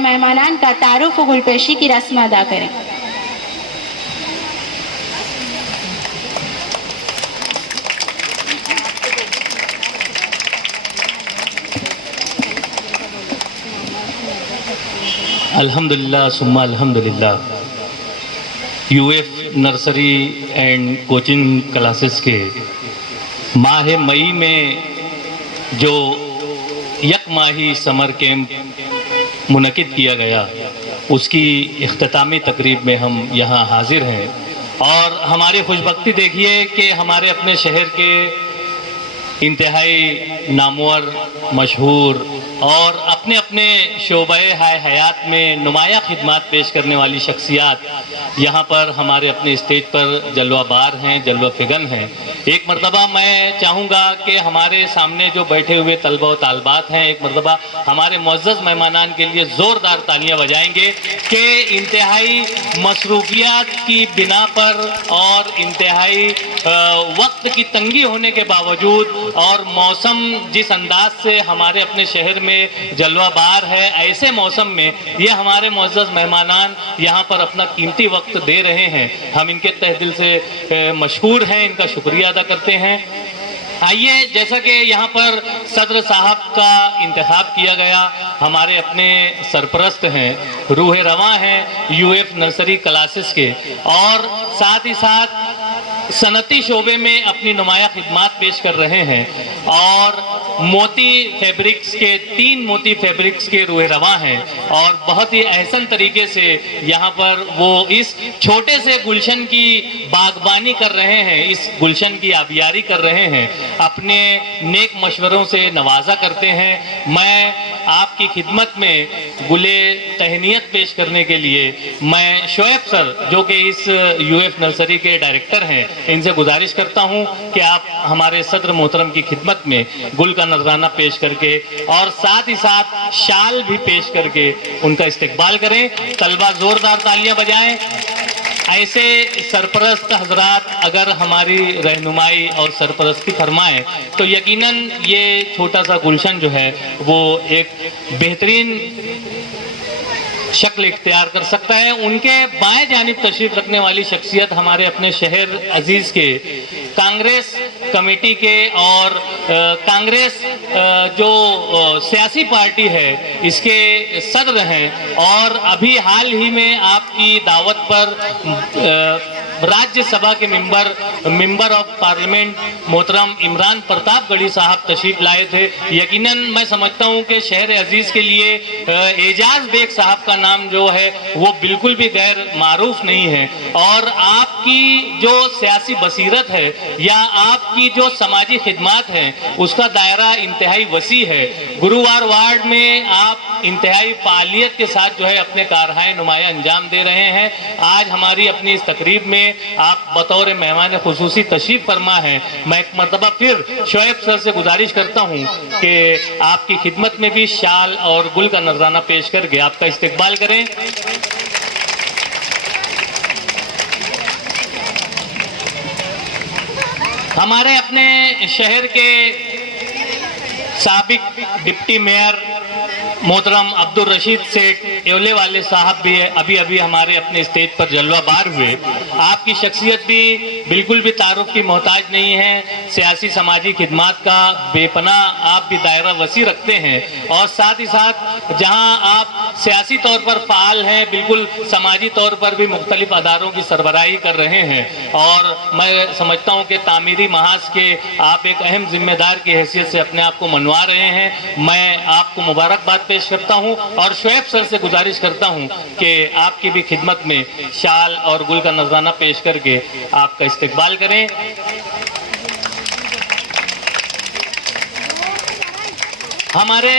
مہمانان کا تعارف و گلپیشی کی رسم ادا کریں۔ الحمدللہ ثم الحمدللہ UF nursery and coaching classes کے ماہ مئی میں جو یک ماہی سمر کیمپ منعقد کیا گیا، اس کی اختتامی تقریب میں ہم یہاں حاضر ہیں، اور ہماری خوش بختی دیکھیے کہ ہمارے اپنے شہر کے انتہائی نامور، مشہور اور اپنے اپنے شعبۂ حیات میں نمایاں خدمات پیش کرنے والی شخصیات یہاں پر ہمارے اپنے اسٹیج پر جلوہ بار ہیں، جلوہ فگن ہیں۔ ایک مرتبہ میں چاہوں گا کہ ہمارے سامنے جو بیٹھے ہوئے طلبہ و طالبات ہیں، ایک مرتبہ ہمارے معزز مہمانان کے لیے زوردار تالیاں بجائیں گے کہ انتہائی مصروفیات کی بنا پر اور انتہائی وقت کی تنگی ہونے کے باوجود اور موسم جس انداز سے ہمارے اپنے شہر میں جلوہ بار ہے، ایسے موسم میں یہ ہمارے معزز مہمانان یہاں پر اپنا قیمتی وقت دے رہے ہیں۔ ہم ان کے تہ دل سے مشکور ہیں، ان کا شکریہ ادا کرتے ہیں۔ آئیے، جیسا کہ یہاں پر صدر صاحب کا انتخاب کیا گیا، ہمارے اپنے سرپرست ہیں، روح رواں ہیں UF نرسری کلاسز کے، اور ساتھ ہی ساتھ صنعتی شعبے میں اپنی نمایاں خدمات پیش کر رہے ہیں، اور موتی فیبرکس کے 3 موتی فیبرکس کے روح رواں ہیں، اور بہت ہی احسن طریقے سے یہاں پر وہ اس چھوٹے سے گلشن کی باغبانی کر رہے ہیں، اس گلشن کی آبیاری کر رہے ہیں، اپنے نیک مشوروں سے نوازا کرتے ہیں۔ میں آپ کی خدمت میں گلے تہنیت پیش کرنے کے لیے میں شعیب سر، جو کہ اس UF نرسری کے ڈائریکٹر ہیں، ان سے گزارش کرتا ہوں کہ آپ ہمارے صدر محترم کی خدمت میں گل کا نذرانہ پیش کر کے اور ساتھ ہی ساتھ شال بھی پیش کر کے ان کا استقبال کریں۔ طلبہ زوردار تالیاں بجائیں۔ ایسے سرپرست حضرات اگر ہماری رہنمائی اور سرپرستی فرمائیں تو یقیناً یہ چھوٹا سا گلشن جو ہے وہ ایک بہترین شکل اختیار کر سکتا ہے۔ ان کے بائیں جانب تشریف رکھنے والی شخصیت ہمارے اپنے شہر عزیز کے کانگریس کمیٹی کے اور کانگریس جو سیاسی پارٹی ہے اس کے صدر ہیں، اور ابھی حال ہی میں آپ کی دعوت پر راجیہ سبھا کے ممبر آف پارلیمنٹ محترم عمران پرتاپ گڑھی صاحب تشریف لائے تھے۔ یقیناً میں سمجھتا ہوں کہ شہر عزیز کے لیے اعجاز بیگ صاحب کا نام جو ہے وہ بالکل بھی غیر معروف نہیں ہے، اور آپ کی جو سیاسی بصیرت ہے یا آپ کی جو سماجی خدمات ہیں اس کا دائرہ انتہائی وسیع ہے۔ گرووار وارڈ میں آپ انتہائی فعالیت کے ساتھ جو ہے اپنے کارہائے نمایاں انجام دے رہے ہیں۔ آج ہماری اپنی اس تقریب میں آپ بطور مہمان خصوصی تشریف فرما ہیں۔ میں ایک مرتبہ پھر شعیب سر سے گزارش کرتا ہوں کہ آپ کی خدمت میں بھی شال اور گل کا نذرانہ پیش کر کے آپ کا استقبال کریں۔ ہمارے اپنے شہر کے سابق ڈپٹی میئر محترم عبدالرشید سیٹھ ایولے والے صاحب بھی ابھی ہمارے اپنے اسٹیج پر جلوہ بار ہوئے۔ آپ کی شخصیت بھی بالکل بھی تعارف کی محتاج نہیں ہے، سیاسی سماجی خدمات کا بے پناہ آپ بھی دائرہ وسیع رکھتے ہیں، اور ساتھ ہی ساتھ جہاں آپ سیاسی طور پر فعال ہیں، بالکل سماجی طور پر بھی مختلف اداروں کی سربراہی کر رہے ہیں، اور میں سمجھتا ہوں کہ تعمیری محاذ کے آپ ایک اہم ذمہ دار کی حیثیت سے اپنے آپ کو منوا رہے ہیں۔ میں آپ کو مبارکباد پیش کرتا ہوں، اور شعیب سر سے گزارش کرتا ہوں کہ آپ کی بھی خدمت میں شال اور گل کا نذرانہ پیش کر کے آپ کا استقبال کریں۔ ہمارے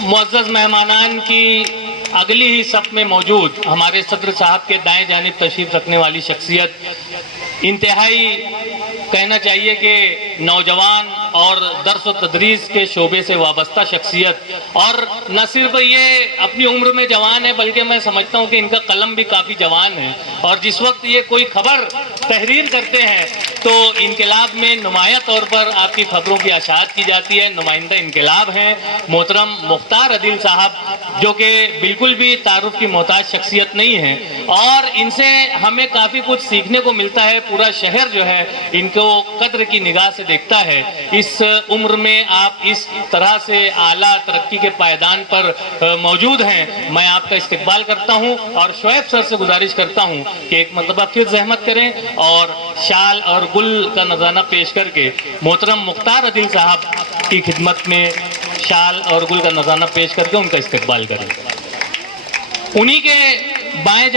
معزز مہمانان کی اگلی ہی صف میں موجود ہمارے صدر صاحب کے دائیں جانب تشریف رکھنے والی شخصیت انتہائی کہنا چاہیے کہ نوجوان اور درس و تدریس کے شعبے سے وابستہ شخصیت، اور نہ صرف یہ اپنی عمر میں جوان ہے بلکہ میں سمجھتا ہوں کہ ان کا قلم بھی کافی جوان ہے، اور جس وقت یہ کوئی خبر تحریر کرتے ہیں تو انقلاب میں نمایاں طور پر آپ کی خبروں کی اشاعت کی جاتی ہے۔ نمائندہ انقلاب ہیں محترم مختار عدیل صاحب، جو کہ بالکل بھی تعارف کی محتاج شخصیت نہیں ہے، اور ان سے ہمیں کافی کچھ سیکھنے کو ملتا ہے۔ پورا شہر جو ہے ان کو قدر کی نگاہ سے دیکھتا ہے۔ اس عمر میں آپ اس طرح سے اعلیٰ ترقی کے پائیدان پر موجود ہیں، میں آپ کا استقبال کرتا ہوں، اور شعیب سر سے گزارش کرتا ہوں کہ ایک مرتبہ پھر زحمت کریں اور شال اور گل کا نذرانہ پیش کر کے محترم مختار عدیل صاحب کی خدمت میں شال اور گل کا نذرانہ پیش کر کے ان کا استقبال کریں۔ انہی کے دائیں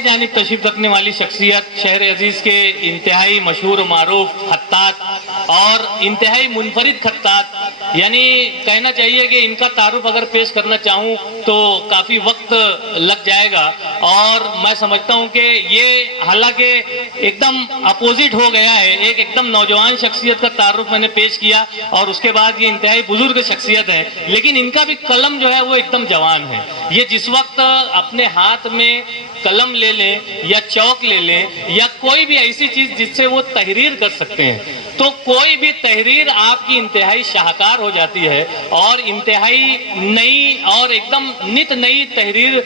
جانب تشریف رکھنے والی شخصیت، شہر عزیز کے انتہائی مشہور و معروف خطاط اور انتہائی منفرد خطاط، یعنی کہنا چاہیے کہ ان کا تعارف اگر پیش کرنا چاہوں تو کافی وقت لگ جائے گا، اور میں سمجھتا ہوں کہ یہ حالانکہ ایک دم اپوزٹ ہو گیا ہے۔ ایک دم نوجوان شخصیت کا تعارف میں نے پیش کیا، اور اس کے بعد یہ انتہائی بزرگ شخصیت ہے، لیکن ان کا بھی قلم جو ہے وہ ایک دم جوان ہے۔ یہ جس وقت اپنے ہاتھ میں قلم لے لیں یا چوک لے لیں یا کوئی بھی ایسی چیز جس سے وہ تحریر کر سکتے ہیں، تو کوئی بھی تحریر آپ کی انتہائی شاہکار ہو جاتی ہے، اور انتہائی نئی اور ایک دم نت نئی تحریر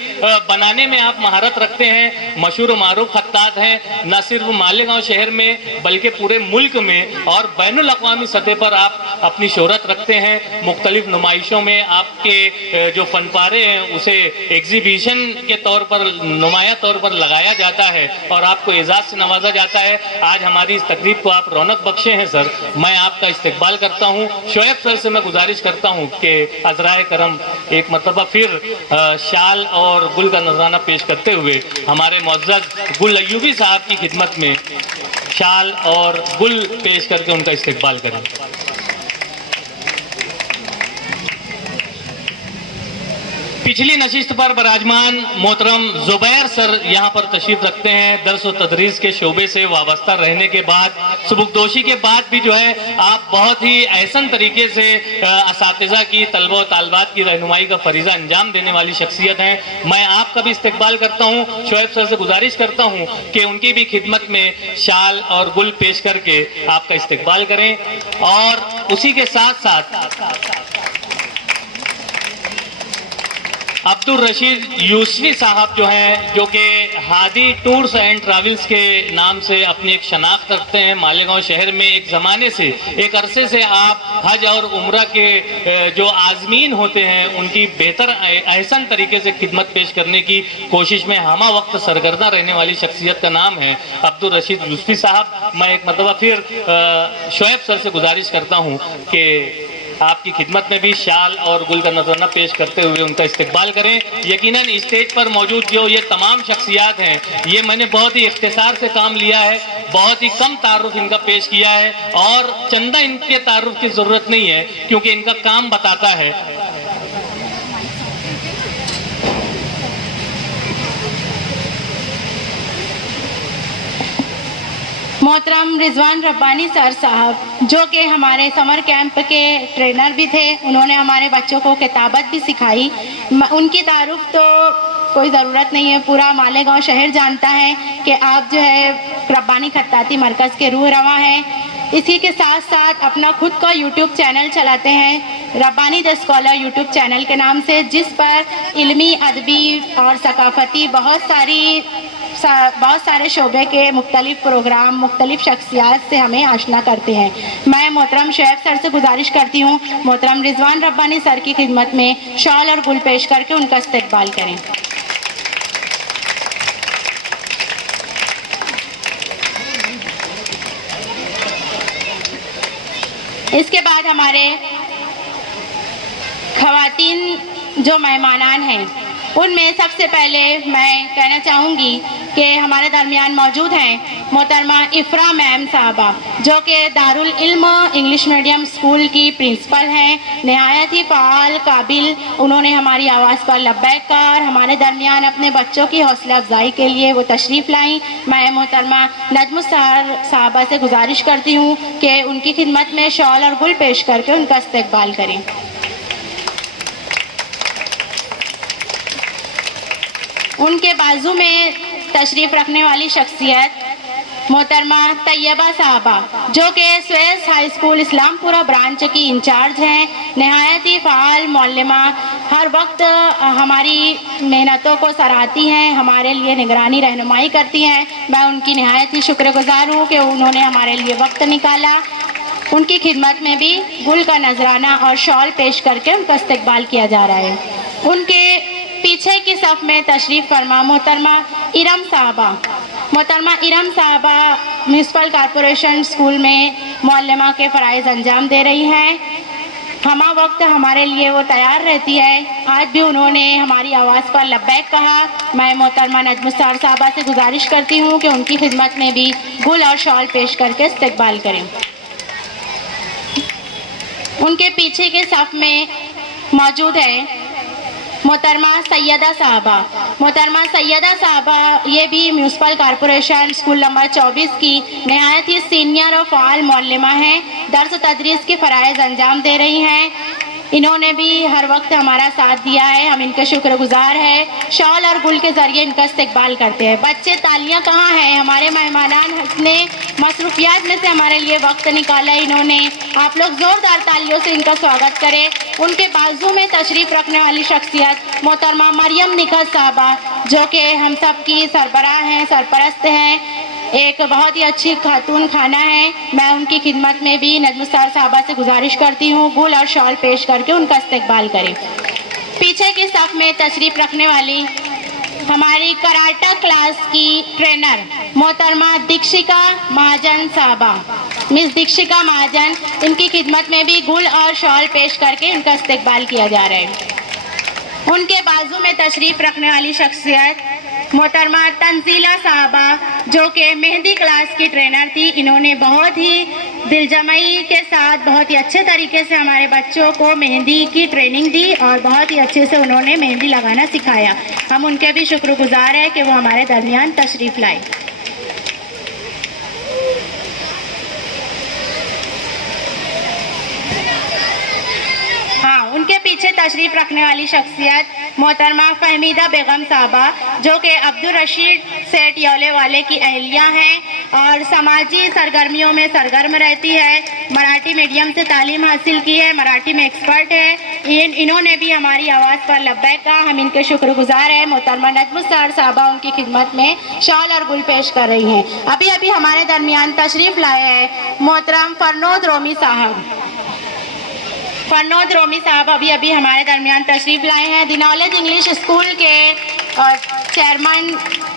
بنانے میں آپ مہارت رکھتے ہیں۔ مشہور و معروف خطاط ہیں، نہ صرف مالیگاؤں شہر میں بلکہ پورے ملک میں اور بین الاقوامی سطح پر آپ اپنی شہرت رکھتے ہیں۔ مختلف نمائشوں میں آپ کے جو فن پارے ہیں اسے ایگزیبیشن کے طور پر نمایاں طور پر لگایا جاتا ہے اور آپ کو اعزاز سے نوازا جاتا ہے۔ آج ہماری اس تقریب کو آپ رونق بخشے ہیں سر، میں آپ کا استقبال کرتا ہوں۔ شعیب سر سے میں گزارش کرتا ہوں کہ عذرائے کرم ایک مرتبہ پھر شال اور گل کا نذرانہ پیش کرتے ہوئے ہمارے معزز گل ایوبی صاحب کی خدمت میں شال اور گل پیش کر کے ان کا استقبال کریں۔ پچھلی نشست پر براجمان محترم زبیر سر یہاں پر تشریف رکھتے ہیں۔ درس و تدریس کے شعبے سے وابستہ رہنے کے بعد، سبکدوشی کے بعد بھی جو ہے آپ بہت ہی احسن طریقے سے اساتذہ کی، طلبہ و طالبات کی رہنمائی کا فریضہ انجام دینے والی شخصیت ہیں۔ میں آپ کا بھی استقبال کرتا ہوں، شعیب سر سے گزارش کرتا ہوں کہ ان کی بھی خدمت میں شال اور گل پیش کر کے آپ کا استقبال کریں، اور اسی کے ساتھ ساتھ عبد الرشید یوسفی صاحب جو ہیں، جو کہ ہادی ٹورز اینڈ ٹریولز کے نام سے اپنی ایک شناخت رکھتے ہیں۔ مالیگاؤں شہر میں ایک زمانے سے، ایک عرصے سے آپ حج اور عمرہ کے جو عازمین ہوتے ہیں ان کی بہتر احسن طریقے سے خدمت پیش کرنے کی کوشش میں ہمہ وقت سرگردہ رہنے والی شخصیت کا نام ہے عبد الرشید یوسفی صاحب۔ میں ایک مرتبہ پھر شعیب سر سے گزارش کرتا ہوں کہ آپ کی خدمت میں بھی شال اور گل کا نذرانہ پیش کرتے ہوئے ان کا استقبال کریں۔ یقیناً اسٹیج پر موجود جو یہ تمام شخصیات ہیں، یہ میں نے بہت ہی اختصار سے کام لیا ہے، بہت ہی کم تعارف ان کا پیش کیا ہے، اور چندہ ان کے تعارف کی ضرورت نہیں ہے کیونکہ ان کا کام بتاتا ہے۔ محترم رضوان ربانی سر صاحب، جو کہ ہمارے سمر کیمپ کے ٹرینر بھی تھے، انہوں نے ہمارے بچوں کو کتابت بھی سکھائی۔ ان کی تعارف تو کوئی ضرورت نہیں ہے، پورا مالیگاؤں شہر جانتا ہے کہ آپ جو ہے ربانی خطاطی مرکز کے روح رواں ہیں۔ اسی کے ساتھ ساتھ اپنا خود کا یوٹیوب چینل چلاتے ہیں، ربانی دا اسکالر یوٹیوب چینل کے نام سے، جس پر علمی، ادبی اور ثقافتی بہت سارے شعبے کے مختلف پروگرام مختلف شخصیات سے ہمیں آشنا کرتے ہیں۔ میں محترم شعیب سر سے گزارش کرتی ہوں محترم رضوان ربانی سر کی خدمت میں شال اور گل پیش کر کے ان کا استقبال کریں۔ اس کے بعد ہمارے خواتین جو مہمانان ہیں، ان میں سب سے پہلے میں کہنا چاہوں گی کہ ہمارے درمیان موجود ہیں محترمہ افرا میم صاحبہ، جو کہ دارالعلم انگلش میڈیم اسکول کی پرنسپل ہیں، نہایت ہی فعال قابل. انہوں نے ہماری آواز پر لبیک کہا اور ہمارے درمیان اپنے بچوں کی حوصلہ افزائی کے لیے وہ تشریف لائیں. میں محترمہ نجم السحر صاحبہ سے گزارش کرتی ہوں کہ ان کی خدمت میں شال اور گل پیش کر کے ان کا استقبال کریں. ان کے بازو میں تشریف رکھنے والی شخصیت محترمہ طیبہ صاحبہ، جو کہ سویس ہائی اسکول اسلام پورہ برانچ کی انچارج ہیں، نہایت ہی فعال معلمہ، ہر وقت ہماری محنتوں کو سراہتی ہیں، ہمارے لیے نگرانی رہنمائی کرتی ہیں. میں ان کی نہایت ہی شکر گزار ہوں کہ انہوں نے ہمارے لیے وقت نکالا. ان کی خدمت میں بھی گل کا نذرانہ اور شال پیش کر کے ان کا استقبال کیا جا رہا ہے. ان کے پیچھے کی صف میں تشریف فرما محترمہ ارم صاحبہ. محترمہ ارم صاحبہ میونسپل کارپوریشن اسکول میں معلمہ کے فرائض انجام دے رہی ہیں. ہمہ وقت ہمارے لیے وہ تیار رہتی ہے. آج بھی انہوں نے ہماری آواز پر لبیک کہا. میں محترمہ نجم السحر صاحبہ سے گزارش کرتی ہوں کہ ان کی خدمت میں بھی گل اور شال پیش کر کے استقبال کریں. ان کے پیچھے کے صف میں موجود ہے محترمہ سیدہ صاحبہ. محترمہ سیدہ صاحبہ یہ بھی میونسپل کارپوریشن اسکول نمبر 24 کی نہایت ہی سینئر اور فعال معلمہ ہیں، درس و تدریس کے فرائض انجام دے رہی ہیں. انہوں نے بھی ہر وقت ہمارا ساتھ دیا ہے، ہم ان کے شکر گزار ہیں. شال اور گل کے ذریعے ان کا استقبال کرتے ہیں. بچے تالیاں کہاں ہیں؟ ہمارے مہمانان نے مصروفیات میں سے ہمارے لیے وقت نکالا انہوں نے. آپ لوگ زوردار تالیوں سے ان کا سواگت کریں. ان کے بازو میں تشریف رکھنے والی شخصیت محترمہ مریم نکھت صاحبہ، جو کہ ہم سب کی سربراہ ہیں، سرپرست ہیں، ایک بہت ہی اچھی خاتون خانہ ہے. میں ان کی خدمت میں بھی نجم السحر صاحبہ سے گزارش کرتی ہوں گل اور شال پیش کر کے ان کا استقبال کریں. پیچھے کی صف میں تشریف رکھنے والی ہماری کراٹا کلاس کی ٹرینر محترمہ دیکشکا مہاجن صاحبہ، مس دیکشکا مہاجن، ان کی خدمت میں بھی گل اور شال پیش کر کے ان کا استقبال کیا جا رہا ہے. ان کے بازو میں تشریف رکھنے والی شخصیت محترمہ تنزیلہ صاحبہ، جو کہ مہندی کلاس کی ٹرینر تھی. انہوں نے بہت ہی دلجمعی کے ساتھ بہت ہی اچھے طریقے سے ہمارے بچوں کو مہندی کی ٹریننگ دی اور بہت ہی اچھے سے انہوں نے مہندی لگانا سکھایا. ہم ان کے بھی شکر گزار ہیں کہ وہ ہمارے درمیان تشریف لائے. ان کے پیچھے تشریف رکھنے والی شخصیت محترمہ فہمیدہ بیگم صاحبہ، جو کہ عبدالرشید سیٹ یولے والے کی اہلیہ ہیں اور سماجی سرگرمیوں میں سرگرم رہتی ہے. مراٹھی میڈیم سے تعلیم حاصل کی ہے، مراٹھی میں ایکسپرٹ ہے. انہوں نے بھی ہماری آواز پر لبیک کہا. ہم ان کے شکر گزار ہیں. محترمہ نجم السحر صاحبہ ان کی خدمت میں شال اور گل پیش کر رہی ہیں. ابھی ہمارے درمیان تشریف لائے ہیں محترم فرنود رومی صاحب. فرنود رومی صاحب ابھی ہمارے درمیان تشریف لائے ہیں. دی نالج انگلش اسکول کے چیئرمین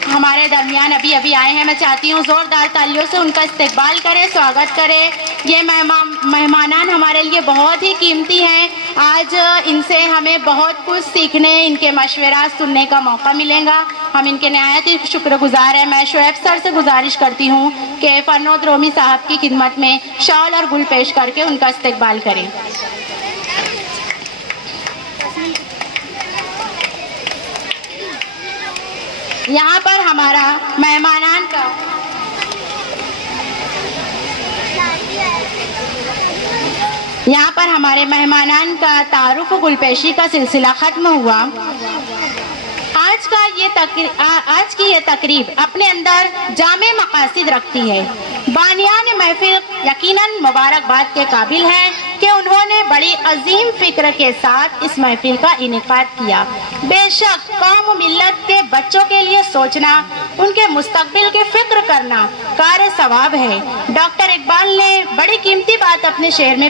ہمارے درمیان ابھی آئے ہیں. میں چاہتی ہوں زوردار تالیوں سے ان کا استقبال کریں، سواگت کریں. یہ مہمانان ہمارے لیے بہت ہی قیمتی ہیں. آج ان سے ہمیں بہت کچھ سیکھنے، ان کے مشورات سننے کا موقع ملے گا. ہم ان کے نہایت ہی شکر گزار ہیں. میں شعیب سر سے گزارش کرتی ہوں کہ فرنود رومی صاحب کی خدمت میں شال اور گل پیش کر کے ان کا استقبال کریں. یہاں پر ہمارا مہمانان کا تعارف و گلپیشی کا سلسلہ ختم ہوا. آج کی یہ تقریب اپنے اندر جامع مقاصد رکھتی ہے. بانیان محفل یقیناً مبارکباد کے قابل ہے کہ انہوں نے بڑی عظیم فکر کے ساتھ اس محفل کا انعقاد کیا. بے شک قوم و ملت کے بچوں کے لیے سوچنا، ان کے مستقبل کی فکر کرنا کار ثواب ہے. ڈاکٹر اقبال نے بڑی قیمتی بات اپنے شعر میں